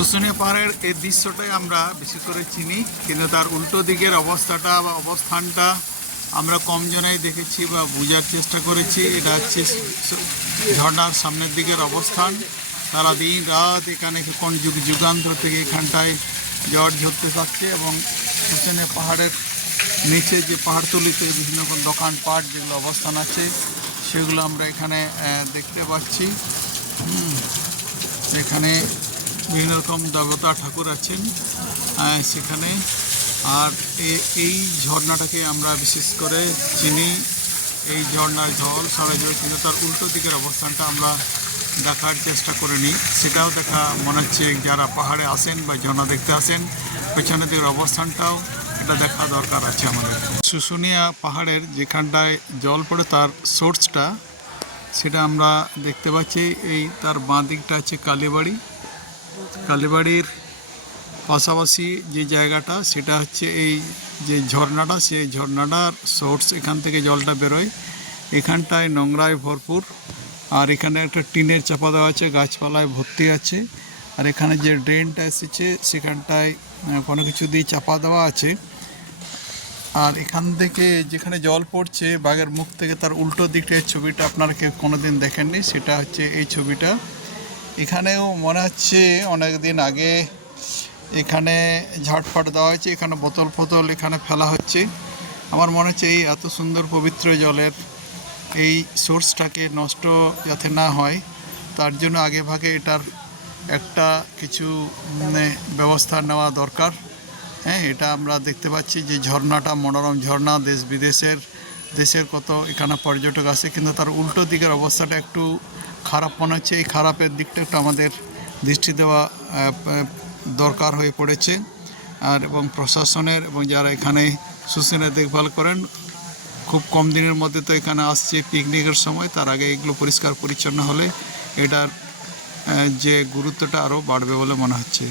শুশুনিয়া পাহাড়ের এই দৃশ্যটাই আমরা বেশি করে চিনি, কিন্তু তার উল্টো দিকের অবস্থাটা বা অবস্থানটা আমরা কম জনাই দেখেছি বা বোঝার চেষ্টা করেছি। এটা হচ্ছে ঝর্ণার সামনের দিকের অবস্থান। সারা দিন রাত এখানে কোন যুগ যুগান্তর থেকে এখানটায় ঝড় ঝরতে থাকছে এবং শুশুনিয়া পাহাড়ের নিচে যে পাহাড়তলিতে বিভিন্ন রকম দোকানপাট যেগুলো অবস্থান আছে, সেগুলো আমরা এখানে দেখতে পাচ্ছি। এখানে বিভিন্ন রকম দেবতা ঠাকুর আছেন সেখানে। আর এই ঝর্ণাটাকে আমরা বিশেষ করে চিনি। এই ঝর্ণার জল, সারা জল, কিন্তু তার উল্টো দিকের অবস্থানটা আমরা দেখার চেষ্টা করে নিই। সেটাও দেখা মনে হচ্ছে যারা পাহাড়ে আসেন বা ঝর্ণা দেখতে আসেন, পেছনের দিকের অবস্থানটাও এটা দেখা দরকার আছে আমাদের। শুশুনিয়া পাহাড়ের যেখানটায় জল পড়ে তার সোর্সটা সেটা আমরা দেখতে পাচ্ছি। এই তার বাঁ দিকটা আছে কালীবাড়ি। কালীবাড়ির পাশাপাশি যে জায়গাটা, সেটা হচ্ছে এই যে ঝর্ণাটা, সেই ঝর্ণাটার সোর্স এখান থেকে জলটা বেরোয়। এখানটায় নোংরায় ভরপুর। আর এখানে একটা টিনের চাপা দেওয়া আছে, গাছপালায় ভর্তি আছে। আর এখানে যে ড্রেনটা এসেছে, সেখানটায় কোনো কিছু দিয়ে চাপা দেওয়া আছে। আর এখান থেকে যেখানে জল পড়ছে, বাঘের মুখ থেকে তার উল্টো দিকটার ছবিটা আপনারা কেউ কোনোদিন দেখেননি, সেটা হচ্ছে এই ছবিটা। এখানেও মনে হচ্ছে অনেক দিন আগে এখানে ঝাটফাট দেওয়া হয়েছে, এখানে বোতল ফোতল এখানে ফেলা হচ্ছে। আমার মনে হচ্ছে এই এত সুন্দর পবিত্র জলের এই সোর্সটাকে নষ্ট যাতে না হয়, তার জন্য আগে ভাগে এটার একটা কিছু মানে ব্যবস্থা নেওয়া দরকার। হ্যাঁ এটা আমরা দেখতে পাচ্ছি যে ঝর্ণাটা মনোরম ঝর্ণা দেশ বিদেশের দেশের কত এখানে পর্যটক আসে, কিন্তু তার উল্টো দিকের অবস্থাটা একটু খারাপ মনে হচ্ছে। এই খারাপের দিকটা একটু আমাদের দৃষ্টি দেওয়া দরকার হয়ে পড়েছে। আর এবং প্রশাসনের এবং যারা এখানে শুশুনের দেখভাল করেন, খুব কম দিনের মধ্যে তো এখানে আসছে পিকনিকের সময়। তার আগে এগুলো পরিষ্কার পরিচ্ছন্ন হলে এটার যে গুরুত্বটা আরও বাড়বে বলে মনে হচ্ছে।